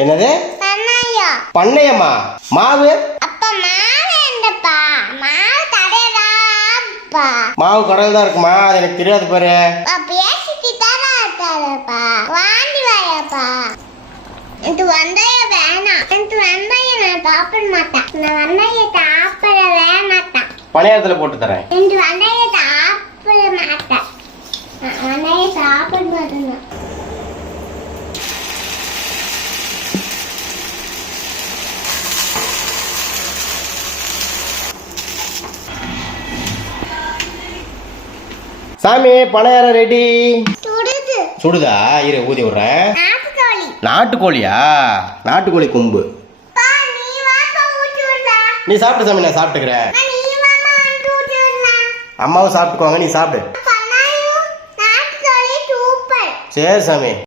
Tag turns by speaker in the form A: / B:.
A: என்னது?
B: பண்ணையம்
A: பண்ணையம்மா. மாவு?
B: அப்ப மாவு
A: கடையில் தான் இருக்குமா? அது எனக்கு தெரியாது பாரு.
B: எனக்கு வெந்தயம் வேணாம். எனக்கு வெந்தயம் நான் சாப்பிட மாட்டேன். நான் வெந்தயம் சாப்பிடவே மாட்டேன்.
A: பணியாரத்தில் போட்டு தரேன்.
B: எனக்கு வெந்தயம் சாப்பிட மாட்டேன். நான் வெந்தயம் சாப்பிட மாட்டேன்.
A: சாமி பணியாரம் ரெடி
B: சுடுது.
A: இரு ஊதி விடுறேன்.
B: நாட்டுக்கோழி.
A: நாட்டுக்கோழியா? நாட்டுக்கோழி கொம்பு.
B: பா நீ
A: சாப்பிட்டு சாமி நான் சாப்பிட்டுக்கிறேன். அம்மாவும் சாப்பிட்டுக்குவாங்க நீ சாப்பிடு. சரி சாமி.